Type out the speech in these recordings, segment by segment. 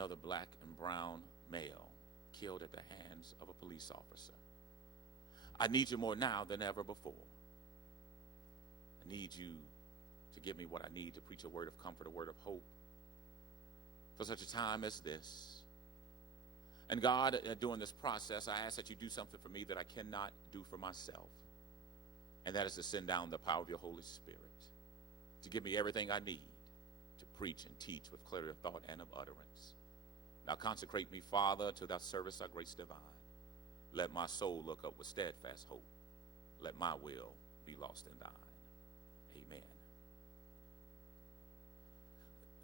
another black and brown male killed at the hands of a police officer. I need you more now than ever before. I need you to give me what I need to preach a word of comfort, a word of hope for such a time as this. And God, during this process, I ask that you do something for me that I cannot do for myself. And that is to send down the power of your Holy Spirit to give me everything I need to preach and teach with clarity of thought and of utterance. Now consecrate me, Father, to thy service, thy grace divine. Let my soul look up with steadfast hope. Let my will be lost in thine. Amen.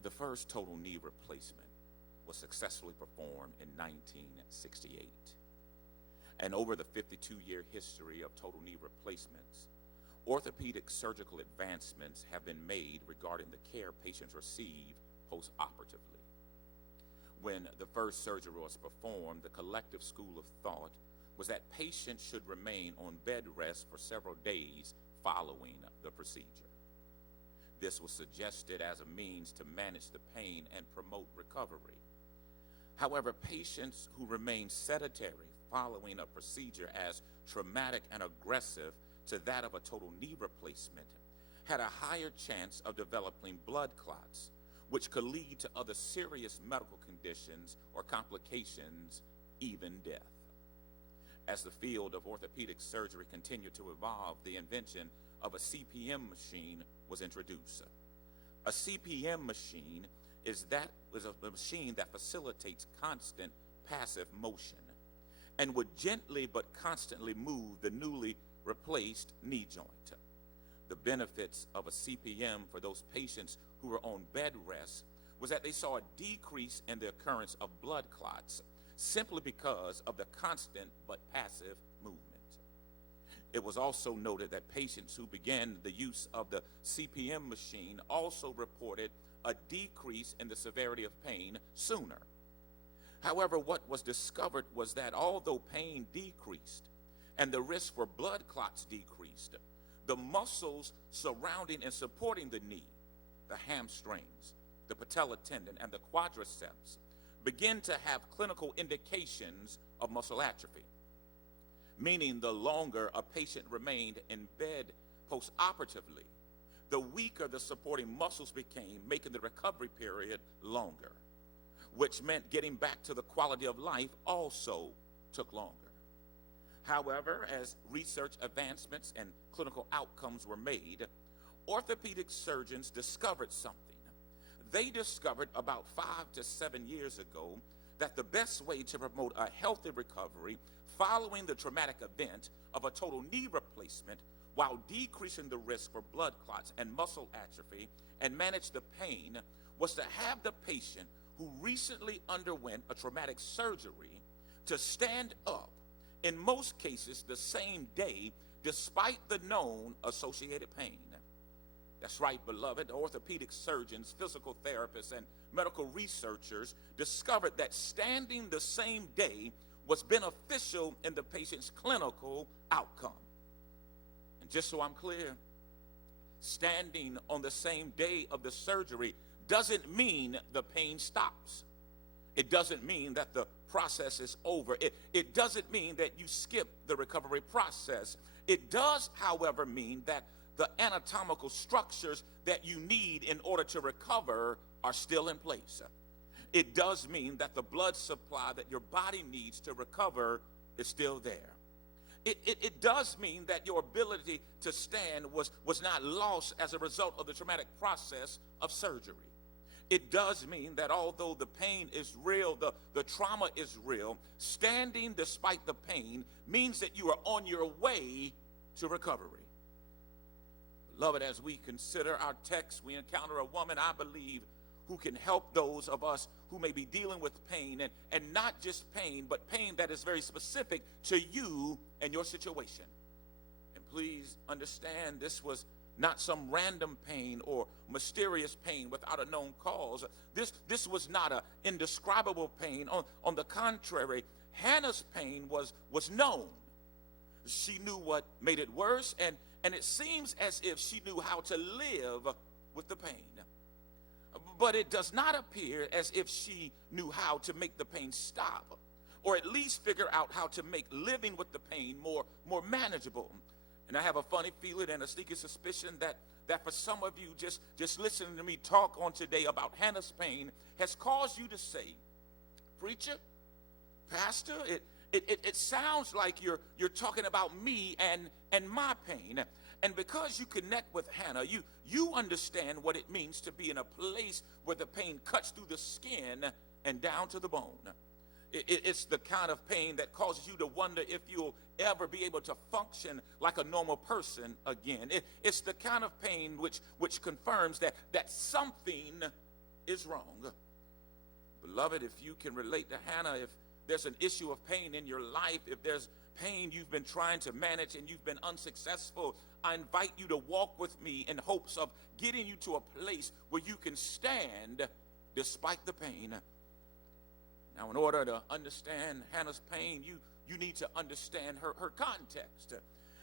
The first total knee replacement was successfully performed in 1968. And over the 52-year history of total knee replacements, orthopedic surgical advancements have been made regarding the care patients receive post-operatively. When the first surgery was performed, the collective school of thought was that patients should remain on bed rest for several days following the procedure. This was suggested as a means to manage the pain and promote recovery. However, patients who remain sedentary following a procedure as traumatic and aggressive to that of a total knee replacement had a higher chance of developing blood clots, which could lead to other serious medical conditions or complications, even death. As the field of orthopedic surgery continued to evolve, the invention of a CPM machine was introduced. A CPM machine is a machine that facilitates constant passive motion and would gently but constantly move the newly replaced knee joint. The benefits of a CPM for those patients who were on bed rest was that they saw a decrease in the occurrence of blood clots simply because of the constant but passive movement. It was also noted that patients who began the use of the CPM machine also reported a decrease in the severity of pain sooner. However, what was discovered was that although pain decreased and the risk for blood clots decreased, the muscles surrounding and supporting the knee, the hamstrings, the patella tendon, and the quadriceps begin to have clinical indications of muscle atrophy, meaning the longer a patient remained in bed post-operatively, the weaker the supporting muscles became, making the recovery period longer, which meant getting back to the quality of life also took longer. However, as research advancements and clinical outcomes were made, orthopedic surgeons discovered something. They discovered about 5 to 7 years ago that the best way to promote a healthy recovery following the traumatic event of a total knee replacement while decreasing the risk for blood clots and muscle atrophy and manage the pain was to have the patient who recently underwent a traumatic surgery to stand up, in most cases the same day, despite the known associated pain. That's right, beloved. Orthopedic surgeons, physical therapists, and medical researchers discovered that standing the same day was beneficial in the patient's clinical outcome. And just so I'm clear, standing on the same day of the surgery doesn't mean the pain stops. It doesn't mean that the process is over. It doesn't mean that you skip the recovery process. It does, however, mean that the anatomical structures that you need in order to recover are still in place. It does mean that the blood supply that your body needs to recover is still there. It does mean that your ability to stand was not lost as a result of the traumatic process of surgery. It does mean that although the pain is real, the trauma is real, standing despite the pain means that you are on your way to recovery. Beloved, as we consider our text, we encounter a woman, I believe, who can help those of us who may be dealing with pain, and not just pain, but pain that is very specific to you and your situation. And please understand, this was not some random pain or mysterious pain without a known cause. This was not an indescribable pain. On the contrary, Hannah's pain was known. She knew what made it worse, and it seems as if she knew how to live with the pain. but it does not appear as if she knew how to make the pain stop, or at least figure out how to make living with the pain more manageable. And I have a funny feeling and a sneaky suspicion that for some of you, just listening to me talk on today about Hannah's pain has caused you to say, preacher, pastor, it sounds like you're talking about me and my pain. And because you connect with Hannah, you understand what it means to be in a place where the pain cuts through the skin and down to the bone. It's the kind of pain that causes you to wonder if you'll ever be able to function like a normal person again. It's the kind of pain which confirms that something is wrong. Beloved, if you can relate to Hannah, if there's an issue of pain in your life, if there's pain you've been trying to manage and you've been unsuccessful, I invite you to walk with me in hopes of getting you to a place where you can stand despite the pain. Now, in order to understand Hannah's pain, you need to understand her context.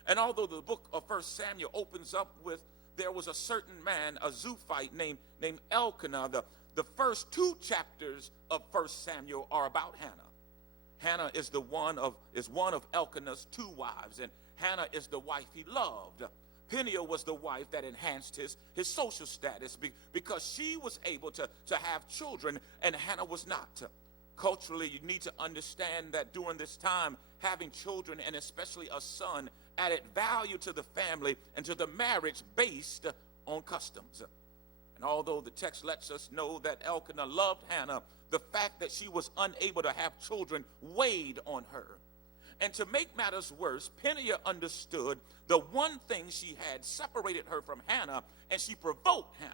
And although the book of 1 Samuel opens up with there was a certain man, a Zophite named Elkanah, the first 2 chapters of 1 Samuel are about Hannah. Hannah is one of Elkanah's 2 wives, and Hannah is the wife he loved. Peninnah was the wife that enhanced his social status because she was able to have children and Hannah was not. Culturally, you need to understand that during this time, having children, and especially a son, added value to the family and to the marriage based on customs. And although the text lets us know that Elkanah loved Hannah, the fact that she was unable to have children weighed on her. And to make matters worse, Peninnah understood the one thing she had separated her from Hannah, and she provoked Hannah.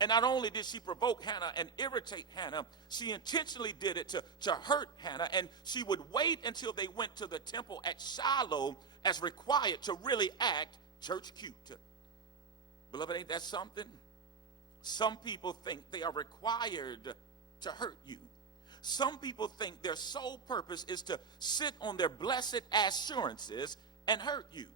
And not only did she provoke Hannah and irritate Hannah, she intentionally did it to hurt Hannah, and she would wait until they went to the temple at Shiloh as required to really act church cute. Beloved, ain't that something? Some people think they are required to hurt you. Some people think their sole purpose is to sit on their blessed assurances and hurt you.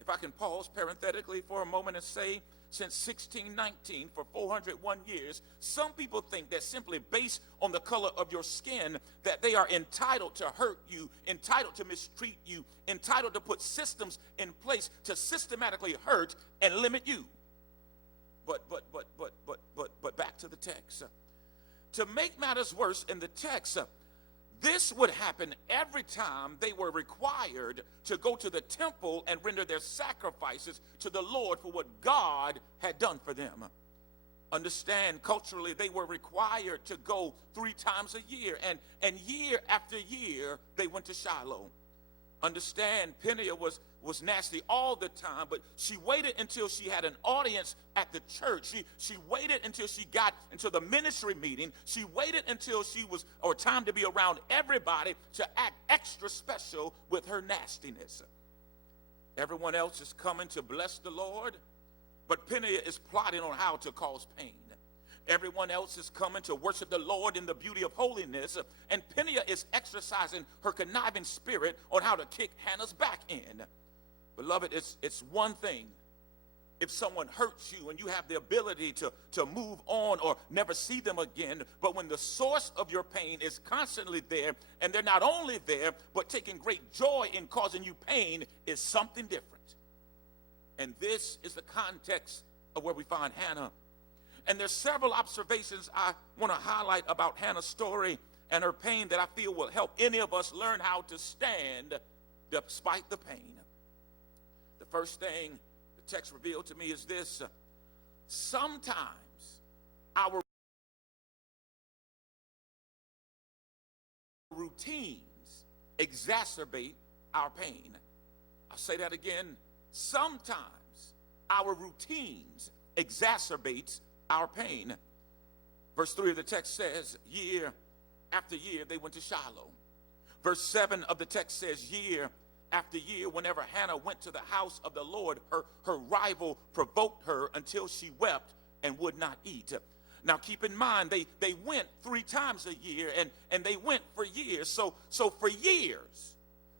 If I can pause parenthetically for a moment and say, since 1619, for 401 years, some people think that simply based on the color of your skin, that they are entitled to hurt you, entitled to mistreat you, entitled to put systems in place to systematically hurt and limit you. But back to the text. To make matters worse, in the text, this would happen every time they were required to go to the temple and render their sacrifices to the Lord for what God had done for them. Understand, culturally, they were required to go 3 times a year, and year after year, they went to Shiloh. Understand, Peninnah was nasty all the time, but she waited until she had an audience at the church. She waited until she got into the ministry meeting. She waited until she was, or time to be around everybody, to act extra special with her nastiness. Everyone else is coming to bless the Lord, but Peninnah is plotting on how to cause pain. Everyone else is coming to worship the Lord in the beauty of holiness, and Peninnah is exercising her conniving spirit on how to kick Hannah's back in. Beloved, it's one thing if someone hurts you and you have the ability to move on or never see them again, but when the source of your pain is constantly there, and they're not only there, but taking great joy in causing you pain, is something different. And this is the context of where we find Hannah. And there's several observations I want to highlight about Hannah's story and her pain that I feel will help any of us learn how to stand despite the pain. The first thing the text revealed to me is this: sometimes our routines exacerbate our pain. I'll say that again. Sometimes our routines exacerbates our pain. Verse 3 of the text says, year after year they went to Shiloh. Verse 7 of the text says, year after year, whenever Hannah went to the house of the Lord, her rival provoked her until she wept and would not eat. Now keep in mind, they went 3 times a year, and they went for years. So for years,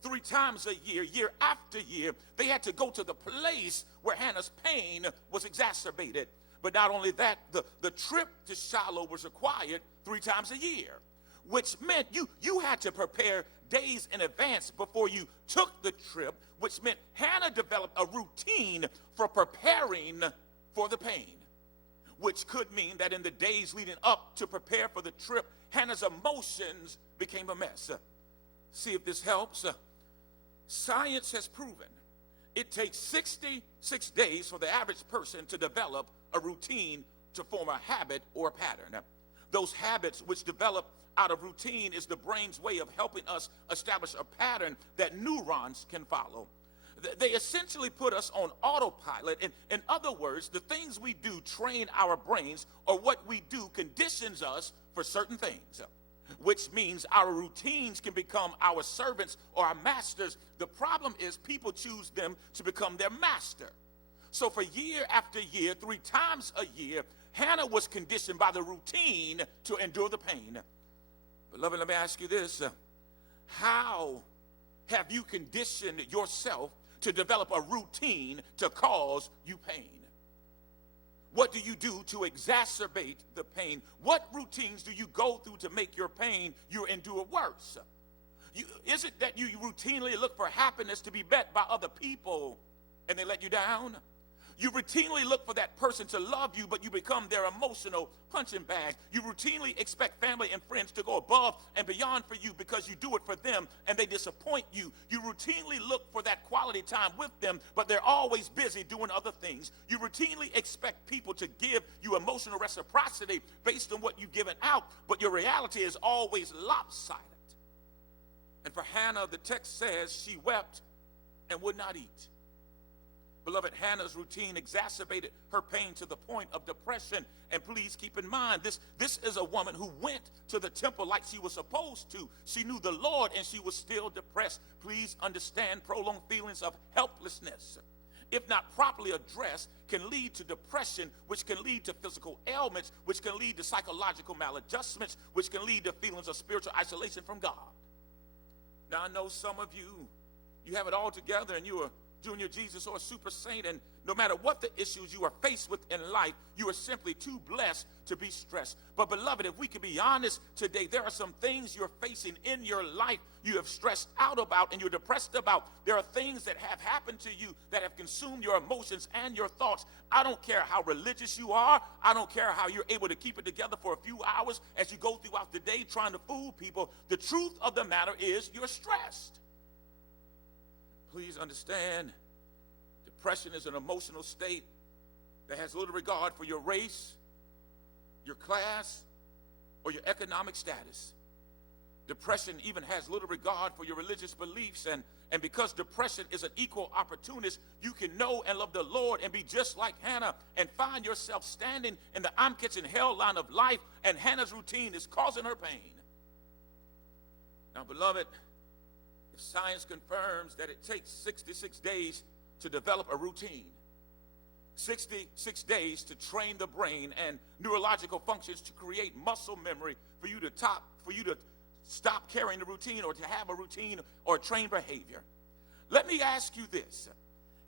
3 times a year, year after year, they had to go to the place where Hannah's pain was exacerbated. But not only that, the trip to Shiloh was required 3 times a year, which meant you had to prepare days in advance before you took the trip, which meant Hannah developed a routine for preparing for the pain, which could mean that in the days leading up to prepare for the trip, Hannah's emotions became a mess. See if this helps. Science has proven it takes 66 days for the average person to develop a routine to form a habit or a pattern. Those habits which develop out of routine is the brain's way of helping us establish a pattern that neurons can follow. They essentially put us on autopilot. In other words, the things we do train our brains, or what we do conditions us for certain things, which means our routines can become our servants or our masters. The problem is people choose them to become their master. So for year after year, 3 times a year, Hannah was conditioned by the routine to endure the pain. Beloved, let me ask you this. How have you conditioned yourself to develop a routine to cause you pain? What do you do to exacerbate the pain? What routines do you go through to make your pain you endure worse? Is it that you routinely look for happiness to be met by other people and they let you down? You routinely look for that person to love you, but you become their emotional punching bag. You routinely expect family and friends to go above and beyond for you because you do it for them and they disappoint you. You routinely look for that quality time with them, but they're always busy doing other things. You routinely expect people to give you emotional reciprocity based on what you've given out, but your reality is always lopsided. And for Hannah, the text says she wept and would not eat. Beloved, Hannah's routine exacerbated her pain to the point of depression. And please keep in mind, this is a woman who went to the temple like she was supposed to. She knew the Lord and she was still depressed. Please understand, prolonged feelings of helplessness, if not properly addressed, can lead to depression, which can lead to physical ailments, which can lead to psychological maladjustments, which can lead to feelings of spiritual isolation from God. Now, I know some of you have it all together and you are Junior Jesus or a super saint, and no matter what the issues you are faced with in life, you are simply too blessed to be stressed. But beloved, if we can be honest today, there are some things you're facing in your life you have stressed out about and you're depressed about. There are things that have happened to you that have consumed your emotions and your thoughts. I don't care how religious you are. I don't care how you're able to keep it together for a few hours as you go throughout the day trying to fool people. The truth of the matter is you're stressed. Please understand, depression is an emotional state that has little regard for your race, your class, or your economic status. Depression even has little regard for your religious beliefs, and because depression is an equal opportunist, you can know and love the Lord and be just like Hannah and find yourself standing in the I'm catching hell line of life, and Hannah's routine is causing her pain. Now, beloved, if science confirms that it takes 66 days to develop a routine, 66 days to train the brain and neurological functions to create muscle memory for you to stop carrying the routine or to have a routine or trained behavior. Let me ask you this.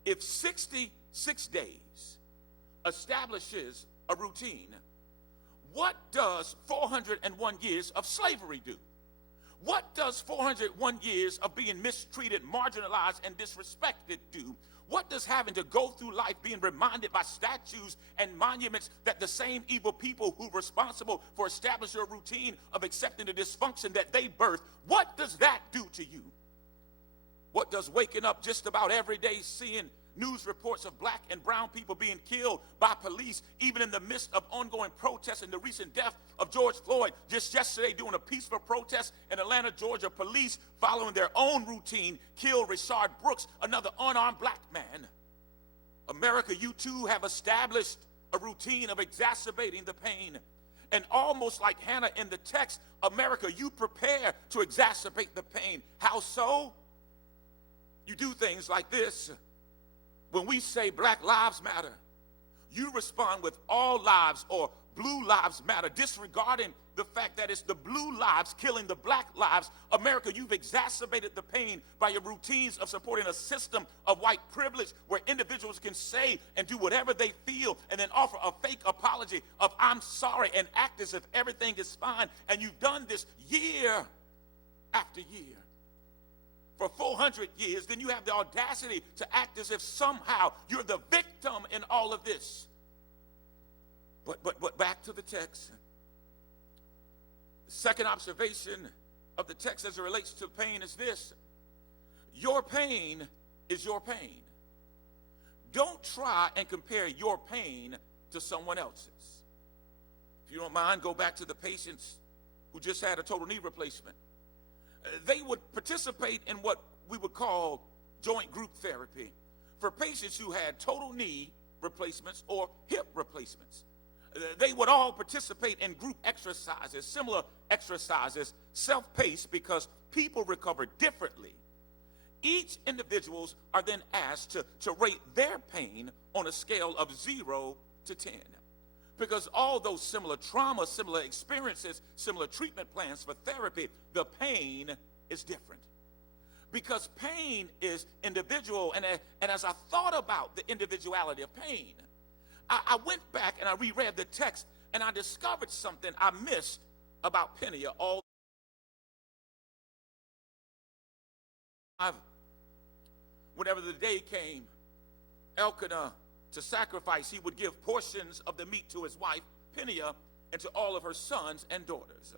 If 66 days establishes a routine, what does 401 years of slavery do? What does 401 years of being mistreated, marginalized, and disrespected do? What does having to go through life being reminded by statues and monuments that the same evil people who are responsible for establishing a routine of accepting the dysfunction that they birthed, what does that do to you? What does waking up just about every day seeing news reports of black and brown people being killed by police, even in the midst of ongoing protests and the recent death of George Floyd? Just yesterday, during a peaceful protest in Atlanta, Georgia, police, following their own routine, killed Rayshard Brooks, another unarmed black man. America, you too have established a routine of exacerbating the pain. And almost like Hannah in the text, America, you prepare to exacerbate the pain. How so? You do things like this. When we say Black Lives Matter, you respond with all lives or Blue Lives Matter, disregarding the fact that it's the blue lives killing the black lives. America, you've exacerbated the pain by your routines of supporting a system of white privilege where individuals can say and do whatever they feel and then offer a fake apology of "I'm sorry" and act as if everything is fine. And you've done this year after year for 400 years. Then you have the audacity to act as if somehow you're the victim in all of this. But back to the text. The second observation of the text as it relates to pain is this: your pain is your pain. Don't try and compare your pain to someone else's. If you don't mind, go back to the patients who just had a total knee replacement. They would participate in what we would call joint group therapy for patients who had total knee replacements or hip replacements. They would all participate in group exercises, similar exercises, self-paced, because people recover differently. Each individuals are then asked to rate their pain on a scale of 0 to 10. Because although similar trauma, similar experiences, similar treatment plans for therapy, the pain is different. Because pain is individual, and as I thought about the individuality of pain, I went back and I reread the text, and I discovered something I missed about Peninnah. Whenever the day came, Elkanah, to sacrifice, he would give portions of the meat to his wife, Peninnah, and to all of her sons and daughters.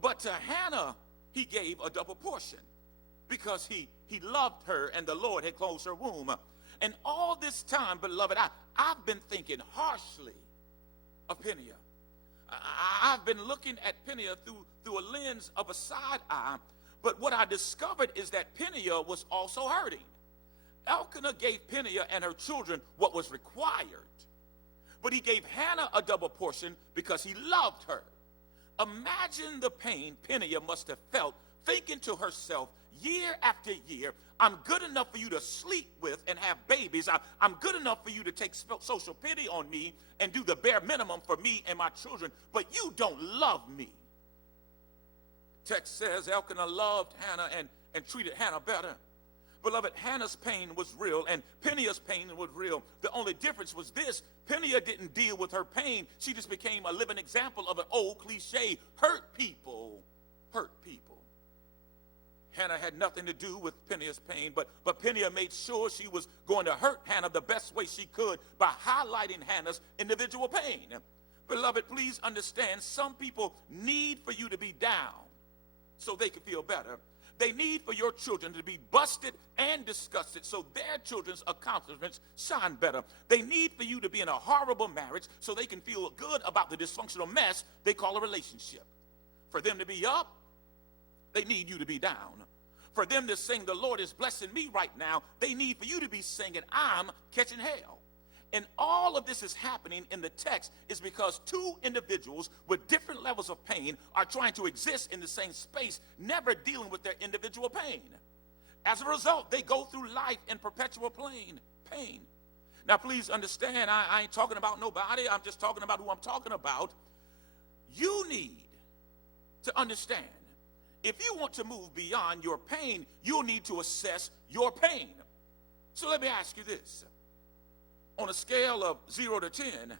But to Hannah, he gave a double portion because he loved her and the Lord had closed her womb. And all this time, beloved, I've been thinking harshly of Peninnah. I've been looking at Peninnah through a lens of a side eye, but what I discovered is that Peninnah was also hurting. Elkanah gave Peninnah and her children what was required, but he gave Hannah a double portion because he loved her. Imagine the pain Peninnah must have felt thinking to herself year after year, I'm good enough for you to sleep with and have babies. I'm good enough for you to take social pity on me and do the bare minimum for me and my children, but you don't love me. The text says Elkanah loved Hannah and treated Hannah better. Beloved, Hannah's pain was real and Peninnah's pain was real. The only difference was this: Peninnah didn't deal with her pain. She just became a living example of an old cliche: hurt people hurt people. Hannah had nothing to do with Peninnah's pain, but Peninnah made sure she was going to hurt Hannah the best way she could by highlighting Hannah's individual pain. Beloved, please understand, some people need for you to be down so they can feel better. They need for your children to be busted and disgusted so their children's accomplishments shine better. They need for you to be in a horrible marriage so they can feel good about the dysfunctional mess they call a relationship. For them to be up, they need you to be down. For them to sing, "The Lord is blessing me" right now, they need for you to be singing, "I'm catching hell." And all of this is happening in the text is because two individuals with different levels of pain are trying to exist in the same space, never dealing with their individual pain. As a result, they go through life in perpetual pain. Now, please understand, I ain't talking about nobody. I'm just talking about who I'm talking about. You need to understand, if you want to move beyond your pain, you'll need to assess your pain. So let me ask you this. On a scale of 0 to 10,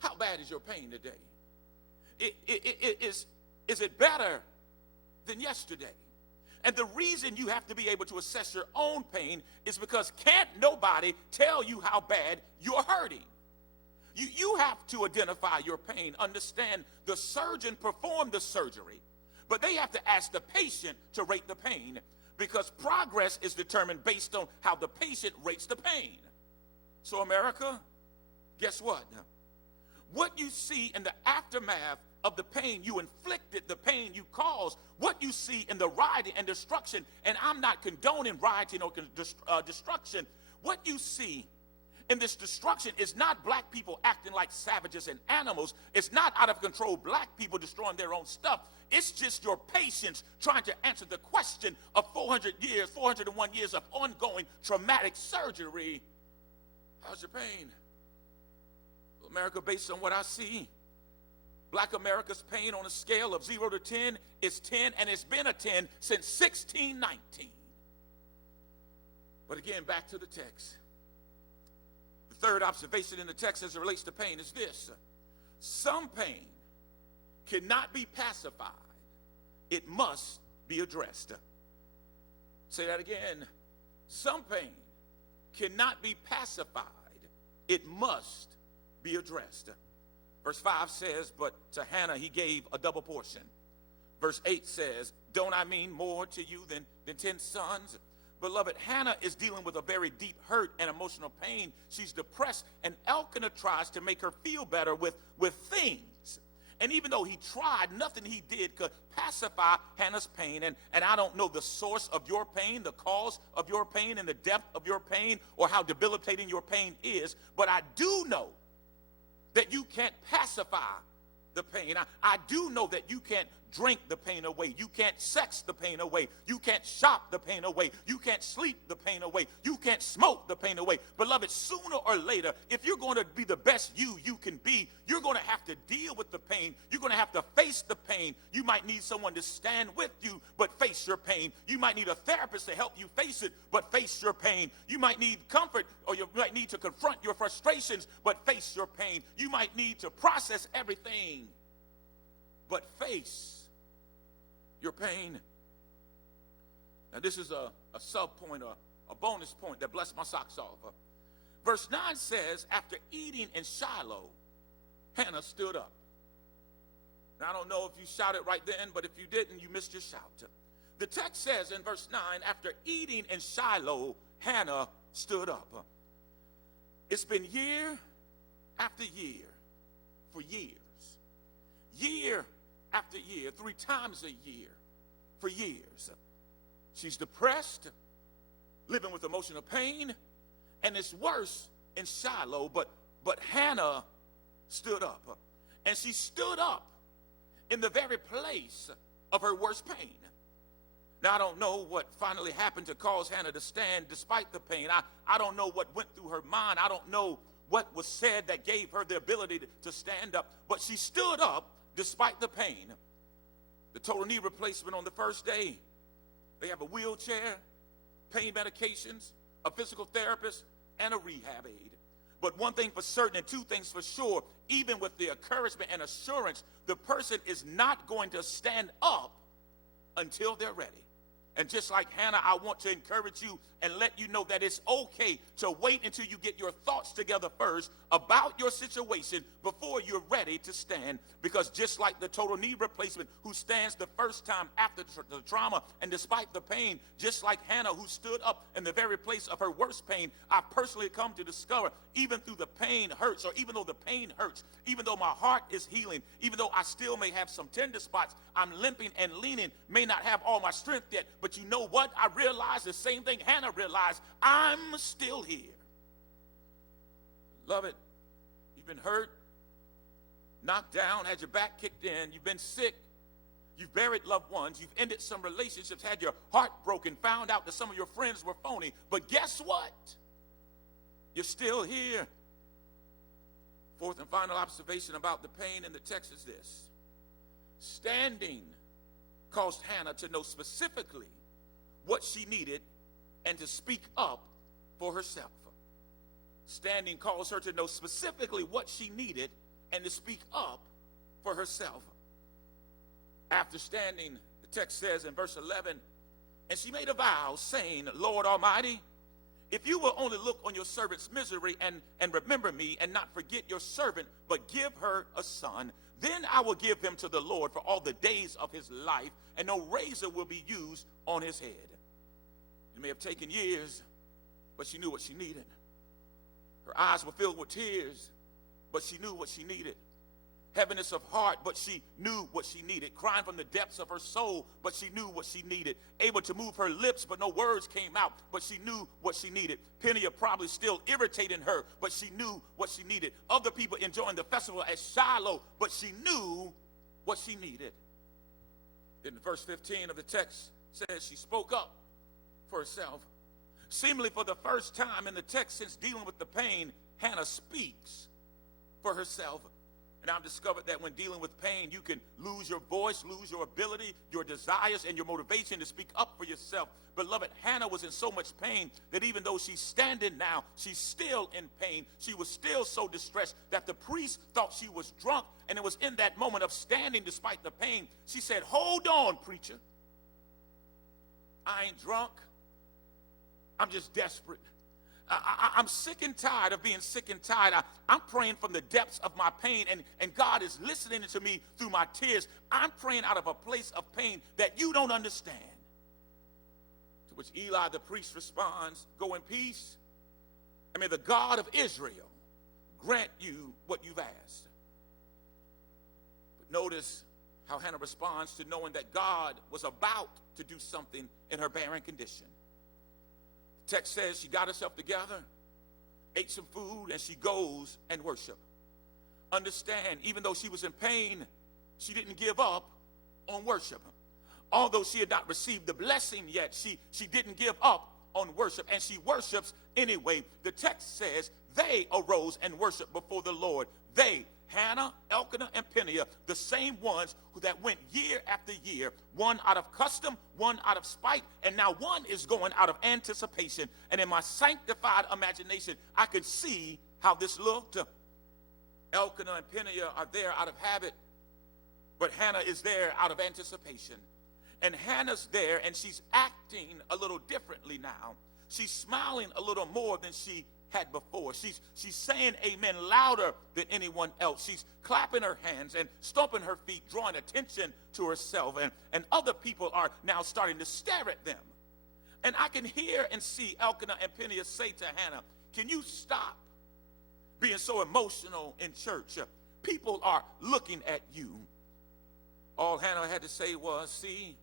how bad is your pain today? Is it better than yesterday? And the reason you have to be able to assess your own pain is because can't nobody tell you how bad you're hurting. You have to identify your pain, understand the surgeon performed the surgery, but they have to ask the patient to rate the pain, because progress is determined based on how the patient rates the pain. So America, guess what? What you see in the aftermath of the pain you inflicted, the pain you caused, what you see in the rioting and destruction, and I'm not condoning rioting or destruction, what you see in this destruction is not black people acting like savages and animals. It's not out of control black people destroying their own stuff. It's just your patience trying to answer the question of 401 years of ongoing traumatic surgery. How's your pain? America, based on what I see, Black America's pain on a scale of 0 to 10 is 10, and it's been a 10 since 1619. But again, back to the text. The third observation in the text as it relates to pain is this: some pain cannot be pacified. It must be addressed. Say that again. Some pain cannot be pacified. It must be addressed. Verse 5 says, but to Hannah he gave a double portion. Verse 8 says, don't I mean more to you than 10 sons? Beloved, Hannah is dealing with a very deep hurt and emotional pain. She's depressed, and Elkanah tries to make her feel better with things. And even though he tried, nothing he did could pacify Hannah's pain. And I don't know the source of your pain, the cause of your pain, and the depth of your pain, or how debilitating your pain is, but I do know that you can't pacify the pain. I do know that you can't drink the pain away. You can't sex the pain away. You can't shop the pain away. You can't sleep the pain away. You can't smoke the pain away. Beloved, sooner or later, if you're going to be the best you can be, you're going to have to deal with the pain. You're going to have to face the pain. You might need someone to stand with you, but face your pain. You might need a therapist to help you face it, but face your pain. You might need comfort, or you might need to confront your frustrations, but face your pain. You might need to process everything, but face your pain. Now this is a sub point, a bonus point that blessed my socks off. Verse 9 says, after eating in Shiloh, Hannah stood up. Now I don't know if you shouted right then, but if you didn't, you missed your shout. The text says in verse 9, after eating in Shiloh, Hannah stood up. It's been year after year for years. Year after year, 3 times a year for years. She's depressed, living with emotional pain, and it's worse in Shiloh, but Hannah stood up. And she stood up in the very place of her worst pain. Now, I don't know what finally happened to cause Hannah to stand despite the pain. I don't know what went through her mind. I don't know what was said that gave her the ability to stand up, but she stood up despite the pain. The total knee replacement on the first day, they have a wheelchair, pain medications, a physical therapist, and a rehab aid. But one thing for certain and 2 things for sure, even with the encouragement and assurance, the person is not going to stand up until they're ready. And just like Hannah, I want to encourage you and let you know that it's okay to wait until you get your thoughts together first about your situation before you're ready to stand. Because just like the total knee replacement who stands the first time after the trauma and despite the pain, just like Hannah who stood up in the very place of her worst pain, I personally come to discover even through the pain hurts, or even though the pain hurts, even though my heart is healing, even though I still may have some tender spots, I'm limping and leaning, may not have all my strength yet, but you know what? I realize the same thing Hannah realized. I'm still here. Love it. You've been hurt, knocked down, had your back kicked in, you've been sick, you've buried loved ones, you've ended some relationships, had your heart broken, found out that some of your friends were phony. But guess what? You're still here. Fourth and final observation about the pain in the text is this: standing caused Hannah to know specifically what she needed and to speak up for herself. Standing caused her to know specifically what she needed and to speak up for herself. After standing, the text says in verse 11, and she made a vow, saying, Lord Almighty, if you will only look on your servant's misery and remember me, and not forget your servant, but give her a son, then I will give him to the Lord for all the days of his life, and no razor will be used on his head. It may have taken years, but she knew what she needed. Her eyes were filled with tears, but she knew what she needed. Heaviness of heart, but she knew what she needed. Crying from the depths of her soul, but she knew what she needed. Able to move her lips, but no words came out, but she knew what she needed. Peniel probably still irritating her, but she knew what she needed. Other people enjoying the festival at Shiloh, but she knew what she needed. Then verse 15 of the text says she spoke up for herself. Seemingly for the first time in the text since dealing with the pain, Hannah speaks for herself. And I've discovered that when dealing with pain, you can lose your voice, lose your ability, your desires, and your motivation to speak up for yourself. Beloved, Hannah was in so much pain that even though she's standing now, she's still in pain. She was still so distressed that the priest thought she was drunk. And it was in that moment of standing despite the pain, she said, "Hold on, preacher. I ain't drunk. I'm just desperate. I'm sick and tired of being sick and tired. I'm praying from the depths of my pain, and God is listening to me through my tears. I'm praying out of a place of pain that you don't understand." To which Eli the priest responds, "Go in peace, and may the God of Israel grant you what you've asked." But notice how Hannah responds to knowing that God was about to do something in her barren condition. Text says she got herself together, ate some food, and she goes and worship. Understand, even though she was in pain, she didn't give up on worship. Although she had not received the blessing yet, she didn't give up on worship, and she worships anyway. The text says they arose and worshiped before the Lord. They, Hannah, Elkanah, and Peninnah, the same ones that went year after year, one out of custom, one out of spite, and now one is going out of anticipation. And in my sanctified imagination, I could see how this looked. Elkanah and Peninnah are there out of habit, but Hannah is there out of anticipation. And Hannah's there, and she's acting a little differently now. She's smiling a little more than she had before. She's saying amen louder than anyone else. She's clapping her hands and stomping her feet, drawing attention to herself. And other people are now starting to stare at them. And I can hear and see Elkanah and Peninnah say to Hannah, "Can you stop being so emotional in church? People are looking at you." All Hannah had to say was, "See,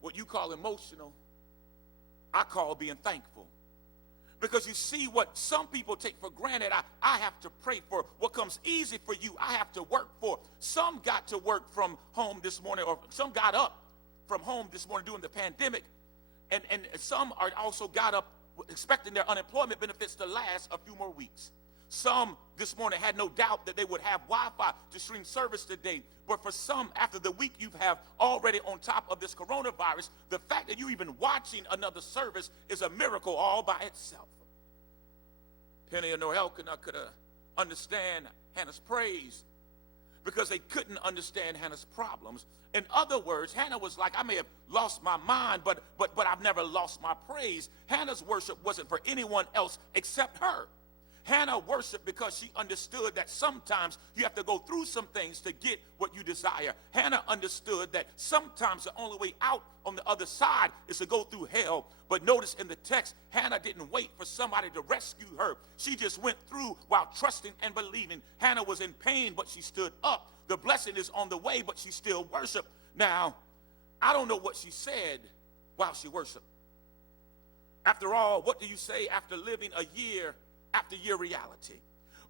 what you call emotional, I call being thankful." Because you see, what some people take for granted, I have to pray for. What comes easy for you, I have to work for. Some got to work from home this morning, or some got up from home this morning during the pandemic, and some are also got up expecting their unemployment benefits to last a few more weeks. Some this morning had no doubt that they would have Wi-Fi to stream service today. But for some, after the week you have already on top of this coronavirus, the fact that you're even watching another service is a miracle all by itself. Peninnah nor Elkanah could understand Hannah's praise because they couldn't understand Hannah's problems. In other words, Hannah was like, "I may have lost my mind, but I've never lost my praise." Hannah's worship wasn't for anyone else except her. Hannah worshiped because she understood that sometimes you have to go through some things to get what you desire. Hannah understood that sometimes the only way out on the other side is to go through hell. But notice in the text, Hannah didn't wait for somebody to rescue her. She just went through while trusting and believing. Hannah was in pain, but she stood up. The blessing is on the way, but she still worshiped. Now, I don't know what she said while she worshiped. After all, what do you say after living a year after year reality?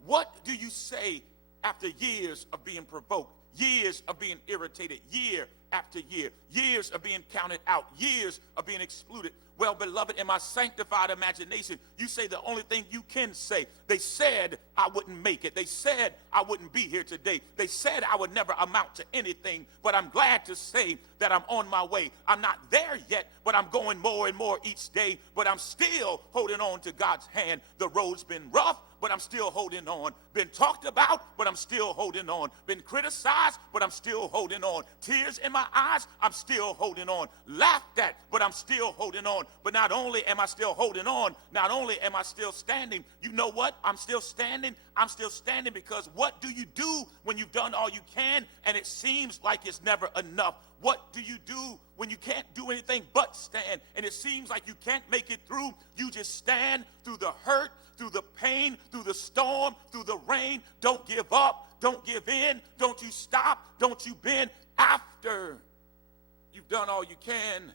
What do you say after years of being provoked, years of being irritated, year after year, years of being counted out, years of being excluded? Well, beloved, in my sanctified imagination, you say the only thing you can say. They said I wouldn't make it. They said I wouldn't be here today. They said I would never amount to anything, but I'm glad to say that I'm on my way. I'm not there yet, but I'm going more and more each day, but I'm still holding on to God's hand. The road's been rough, but I'm still holding on. Been talked about, but I'm still holding on. Been criticized, but I'm still holding on. Tears in my eyes, I'm still holding on. Laughed at, but I'm still holding on. But not only am I still holding on, not only am I still standing, you know what? I'm still standing. I'm still standing because what do you do when you've done all you can and it seems like it's never enough? What do you do when you can't do anything but stand and it seems like you can't make it through? You just stand through the hurt, through the pain, through the storm, through the rain. Don't give up. Don't give in. Don't you stop. Don't you bend. After you've done all you can,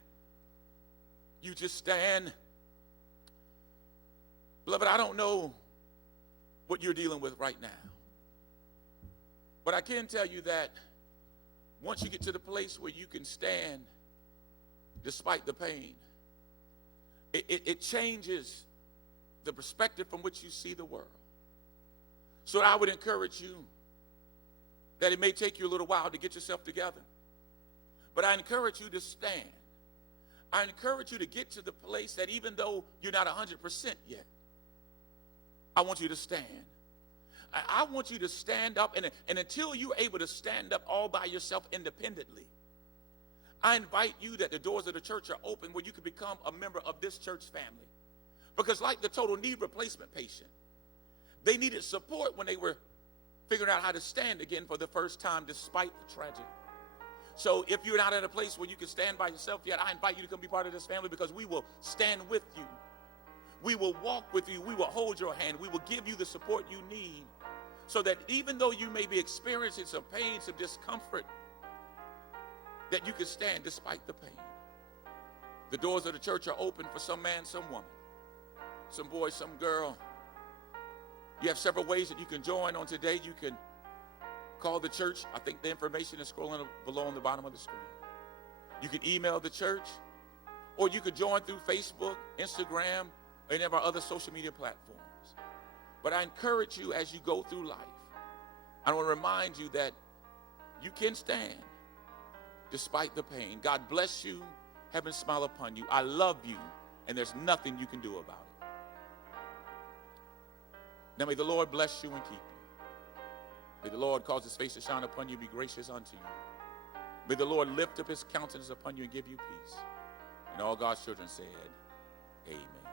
you just stand. Beloved, I don't know what you're dealing with right now, but I can tell you that once you get to the place where you can stand despite the pain, it changes the perspective from which you see the world. So I would encourage you that it may take you a little while to get yourself together, but I encourage you to stand. I encourage you to get to the place that even though you're not 100% yet, I want you to stand. I want you to stand up, and until you're able to stand up all by yourself independently, I invite you that the doors of the church are open where you can become a member of this church family. Because like the total knee replacement patient, they needed support when they were figuring out how to stand again for the first time despite the tragedy. So if you're not at a place where you can stand by yourself yet, I invite you to come be part of this family, because we will stand with you. We will walk with you. We will hold your hand. We will give you the support you need, so that even though you may be experiencing some pain, some discomfort, that you can stand despite the pain. The doors of the church are open for some man, some woman, some boy, some girl. You have several ways that you can join on today. You can call the church. I think the information is scrolling below on the bottom of the screen. You can email the church, or you could join through Facebook, Instagram, or any of our other social media platforms. But I encourage you as you go through life, I want to remind you that you can stand despite the pain. God bless you. Heaven smile upon you. I love you, and there's nothing you can do about it. Now may the Lord bless you and keep you. May the Lord cause his face to shine upon you and be gracious unto you. May the Lord lift up his countenance upon you and give you peace. And all God's children said, amen.